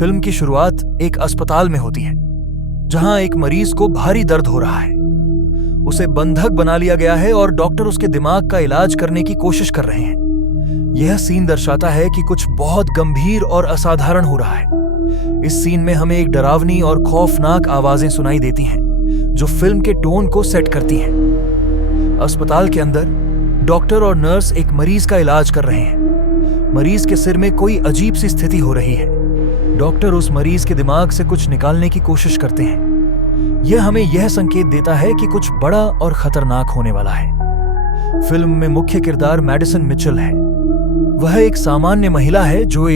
Film की शुरुआत एक अस्पताल में होती है, जहां एक मरीज को भारी दर्द हो रहा है। उसे बंधक बना लिया गया है और डॉक्टर उसके दिमाग का इलाज करने की कोशिश कर रहे हैं। यह सीन दर्शाता है कि कुछ बहुत गंभीर और असाधारण हो रहा है। इस सीन में हमें एक डरावनी और खौफनाक आवाजें सुनाई देती हैं, जो फिल्म के टोन को सेट करती हैं। अस्पताल के अंदर डॉक्टर और नर्स एक मरीज का इलाज कर रहे हैं। मरीज के सिर में कोई अजीब सी स्थिति हो रही है। डॉक्टर उस मरीज के दिमाग से कुछ निकालने की कोशिश करते हैं। यह हमें यह संकेत देता है कि कुछ बड़ा और खतरनाक होने वाला है। फिल्म में मुख्य किरदार मैडिसन मिचेल है। वह एक सामान्य महिला है जो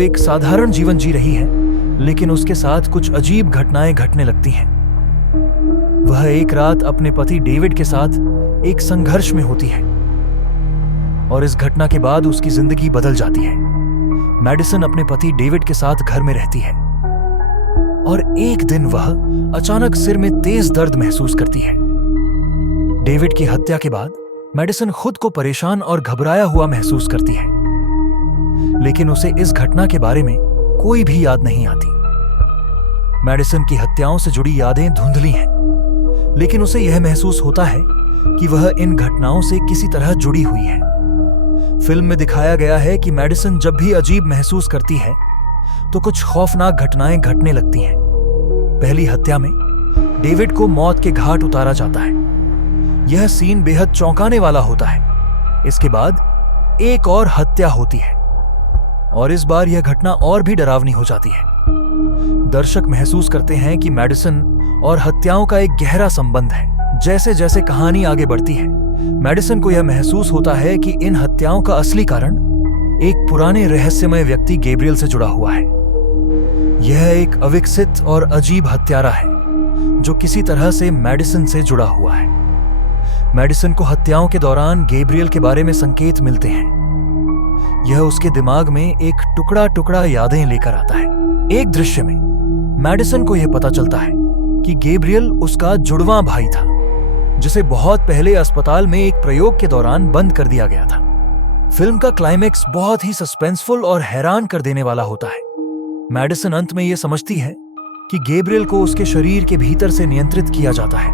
एक साधारण जीवन जी रही है, लेकिन उसके साथ कुछ अजीब घटनाएं घटने लगती हैं। वह एक रात अपने पति डेविड के साथ एक संघर्ष में होती है और इस घटना के बाद उसकी जिंदगी बदल जाती है। मैडिसन अपने पति डेविड के साथ घर में रहती है और एक दिन वह अचानक सिर में तेज दर्द महसूस करती है। डेविड की हत्या के बाद मैडिसन खुद को परेशान और घबराया हुआ महसूस करती है, लेकिन उसे इस घटना के बारे में कोई भी याद नहीं आती। मैडिसन की हत्याओं से जुड़ी यादें धुंधली हैं, लेकिन उसे यह महसूस होता है कि वह इन घटनाओं से किसी तरह जुड़ी हुई है। फिल्म में दिखाया गया है कि मैडिसन जब भी अजीब महसूस करती है तो कुछ खौफनाक घटनाएं घटने लगती हैं। पहली हत्या में डेविड को मौत के घाट उतारा जाता है। यह सीन बेहद चौंकाने वाला होता है। इसके बाद एक और हत्या होती है और इस बार यह घटना और भी डरावनी हो जाती है। दर्शक महसूस करते हैं कि मैडिसन और हत्याओं का एक गहरा संबंध है। जैसे जैसे कहानी आगे बढ़ती है, मैडिसन को यह महसूस होता है कि इन हत्याओं का असली कारण एक पुराने रहस्यमय व्यक्ति गैब्रियल से जुड़ा हुआ है। यह एक अविकसित और अजीब हत्यारा है जो किसी तरह से मैडिसन से जुड़ा हुआ है। मैडिसन को हत्याओं के दौरान गैब्रियल के बारे में संकेत मिलते हैं। यह उसके दिमाग में एक टुकड़ा टुकड़ा यादें लेकर आता है। एक दृश्य में मैडिसन को यह पता चलता है कि गैब्रियल उसका जुड़वां भाई था, जिसे बहुत पहले अस्पताल में एक प्रयोग के दौरान बंद कर दिया गया था। फिल्म का क्लाइमेक्स बहुत ही सस्पेंसफुल और हैरान कर देने वाला होता है। मैडिसन अंत में यह समझती है कि गैब्रियल को उसके शरीर के भीतर से नियंत्रित किया जाता है।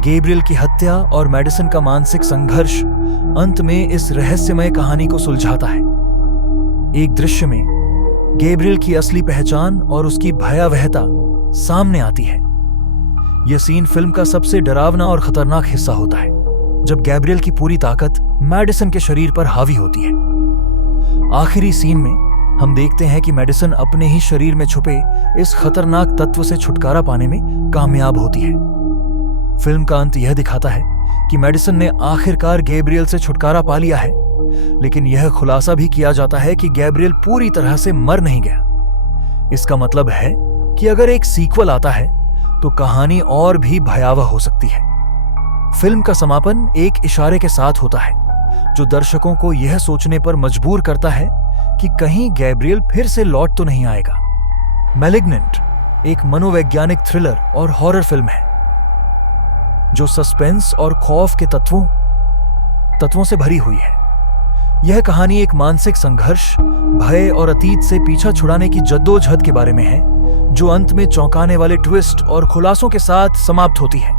गैब्रियल की हत्या और मैडिसन का मानसिक संघर्ष अंत में इस रहस्यमय कहानी को सुलझाता है। एक दृश्य में गैब्रियल की असली पहचान और उसकी भयावहता सामने आती है। यह सीन फिल्म का सबसे डरावना और खतरनाक हिस्सा होता है, जब गैब्रियल की पूरी ताकत मैडिसन के शरीर पर हावी होती है। आखिरी सीन में हम देखते हैं कि मैडिसन अपने ही शरीर में छुपे इस खतरनाक तत्व से छुटकारा पाने में कामयाब होती है। फिल्म का अंत यह दिखाता है कि मैडिसन ने आखिरकार गैब्रियल से छुटकारा पा लिया है, लेकिन यह खुलासा भी किया जाता है कि गैब्रियल पूरी तरह से मर नहीं गया। इसका मतलब है कि अगर एक सीक्वल आता है तो कहानी और भी भयावह हो सकती है। फिल्म का समापन एक इशारे के साथ होता है, जो दर्शकों को यह सोचने पर मजबूर करता है कि कहीं गैब्रियल फिर से लौट तो नहीं आएगा। मैलिग्नेंट एक मनोवैज्ञानिक थ्रिलर और हॉरर फिल्म है जो सस्पेंस और खौफ के तत्वों से भरी हुई है। यह कहानी एक मानसिक संघर्ष, भय और अतीत से पीछा छुड़ाने की जद्दोजहद के बारे में है, जो अंत में चौंकाने वाले ट्विस्ट और खुलासों के साथ समाप्त होती है।